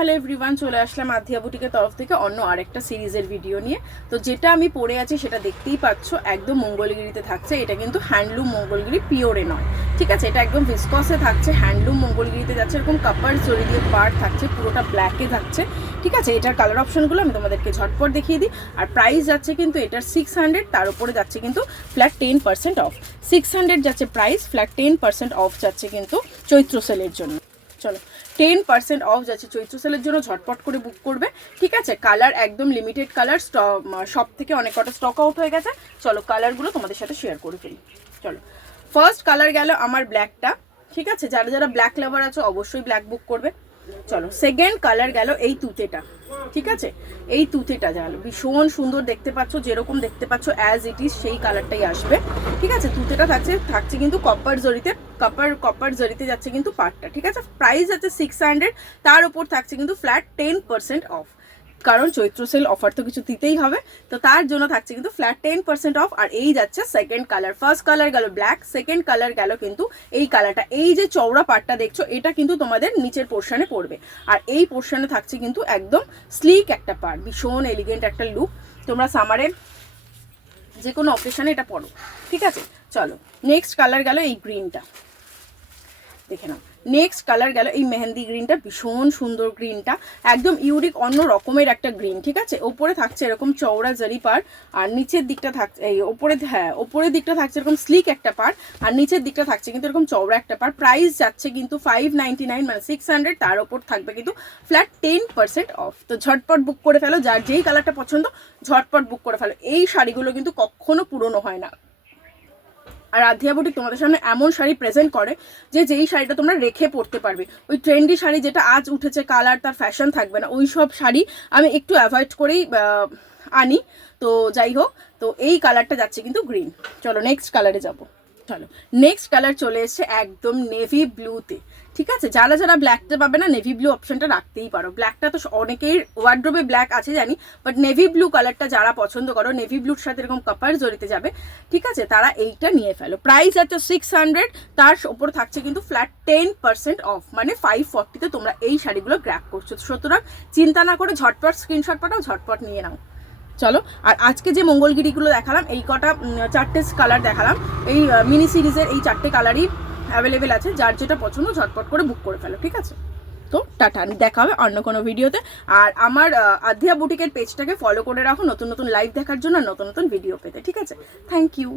Hello everyone, চলে আসলাম আধিয়া বুটিকের তরফ থেকে অন্য আরেকটা সিরিজের ভিডিও নিয়ে। তো যেটা আমি পরে আছি সেটা দেখতেই পাচ্ছ, একদম মঙ্গলগিরিতে থাকছে। এটা কিন্তু হ্যান্ডলুম মঙ্গলগিরি, পিওরে নয়, ঠিক আছে। এটা একদম ভিসকসে থাকছে, হ্যান্ডলুম মঙ্গলগিরিতে যাচ্ছে। এরকম কাপার জরি দিয়ে পার্ট থাকছে, পুরোটা ব্ল্যাকে থাকছে, ঠিক আছে। এটার কালার অপশনগুলো আমি তোমাদেরকে ঝটপট দেখিয়ে দিই। আর প্রাইস যাচ্ছে কিন্তু এটার 600, তার উপরে যাচ্ছে কিন্তু ফ্ল্যাট 10% অফ। 600 যাচ্ছে প্রাইস, ফ্ল্যাট 10% অফ যাচ্ছে কিন্তু চৈত্র সেলের জন্য। চলো, 10% অফ যাচ্ছে চৈত্র সেলের জন্য, ঝটপট করে বুক করবে, ঠিক আছে। কালার একদম লিমিটেড কালার, সব থেকে অনেক কটা স্টক আউট হয়ে গেছে। চলো কালারগুলো তোমাদের সাথে শেয়ার করে ফেলি। চলো, ফার্স্ট কালার গেল আমার ব্ল্যাকটা, ঠিক আছে। যারা যারা ব্ল্যাক লাভার আছে অবশ্যই ব্ল্যাক বুক করবে। চলো, সেকেন্ড কালার গেল এই তুতেটা, ঠিক আছে। এই তুতেটা গেল ভীষণ সুন্দর, দেখতে পাচ্ছ যেরকম দেখতে পাচ্ছ অ্যাজ ইট ইজ সেই কালারটাই আসবে, ঠিক আছে। তুতেটা থাকছে কিন্তু কপার জরিতে, কপার জরিতে যাচ্ছে কিন্তু পাটটা, ঠিক আছে। প্রাইস আছে 600, তার উপর থাকছে কিন্তু ফ্ল্যাট 10% অফ, কারণ চৈত্র সেল অফার তো কিছু দিতেই হবে, তো তার জন্য থাকছে কিন্তু ফ্ল্যাট 10% অফ। আর এই যাচ্ছে সেকেন্ড কালার। ফার্স্ট কালার গেল ব্ল্যাক, সেকেন্ড কালার গেল কিন্তু এই কালারটা। এই যে চওড়া পাটটা দেখছো, এটা কিন্তু তোমাদের নিচের পোর্শনে পড়বে, আর এই পোর্শনে থাকছে কিন্তু একদম স্লিক একটা পাট, ভীষণ এলিগেন্ট একটা লুক। তোমরা সামারে যে কোনো অকেশনে এটা পড়ো, ঠিক আছে। চলো, নেক্সট কালার গেল এই গ্রিনটা, দেখে নাও। নেক্সট কালার গেল এই মেহেন্দি গ্রিনটা, ভীষণ সুন্দর গ্রিনটা, একদম ইউনিক অন্য রকমের একটা গ্রিন, ঠিক আছে। ওপরে থাকছে এরকম চওড়া জারি পার, আর নিচের দিকটা থাকছে এই ওপরের দিকটা থাকছে এরকম স্লিক একটা পার, আর নিচের দিকটা থাকছে কিন্তু এরকম চওড়া একটা পার। প্রাইস যাচ্ছে কিন্তু 599, মানে 600, তার ওপর থাকবে কিন্তু ফ্ল্যাট 10% অফ। তো ঝটপট বুক করে ফেলো, যার যেই কালারটা পছন্দ ঝটপট বুক করে ফেলো। এই শাড়িগুলো কিন্তু কখনো পুরনো হয় না। আর আধিয়া বুটিক তোমাদের সামনে এমন শাড়ি প্রেজেন্ট করে যে যেই শাড়িটা তোমরা রেখে পরতে পারবে। ওই ট্রেন্ডি শাড়ি যেটা আজ উঠেছে, কালার তার ফ্যাশন থাকবে না, ওই সব শাড়ি আমি একটু অ্যাভয়েড করেই আনি। তো যাই হোক, তো এই কালারটা যাচ্ছে কিন্তু গ্রিন। চলো নেক্সট কালারে যাব। চলো, নেক্সট কালার চলে এসছে একদম নেভি ব্লুতে, ঠিক আছে। যারা যারা ব্ল্যাকটা পাবে না, নেভি ব্লু অপশনটা রাখতেই পারো। ব্ল্যাকটা তো অনেকেই ওয়ার্ড্রোবে ব্ল্যাক আছে জানি, বাট নেভি ব্লু কালারটা যারা পছন্দ করো, নেভি ব্লুর সাথে এরকম কাপার জড়িতে যাবে, ঠিক আছে, তারা এইটা নিয়ে ফেলো। প্রাইস আছে 600, তার ওপর থাকছে কিন্তু ফ্ল্যাট 10% অফ, মানে 540-তে তোমরা এই শাড়িগুলো গ্র্যাব করছো। সুতরাং চিন্তা না করে ঝটপট স্ক্রিনশট পাঠাও, ঝটপট নিয়ে নাও। চলো, আর আজকে যে মঙ্গলগিরিগুলো দেখালাম, এই কটা 4টে কালার দেখালাম, এই মিনি সিরিজের এই 4টে কালারই অ্যাভেলেবেল আছে। যার যেটা পছন্দ ঝটপট করে বুক করে ফেলো, ঠিক আছে। তো টাটা, দেখা হবে অন্য কোনো ভিডিওতে। আর আমার আধিয়া বুটিকের পেজটাকে ফলো করে রাখো নতুন নতুন লাইভ দেখার জন্য, নতুন নতুন ভিডিও পেতে, ঠিক আছে। Thank you.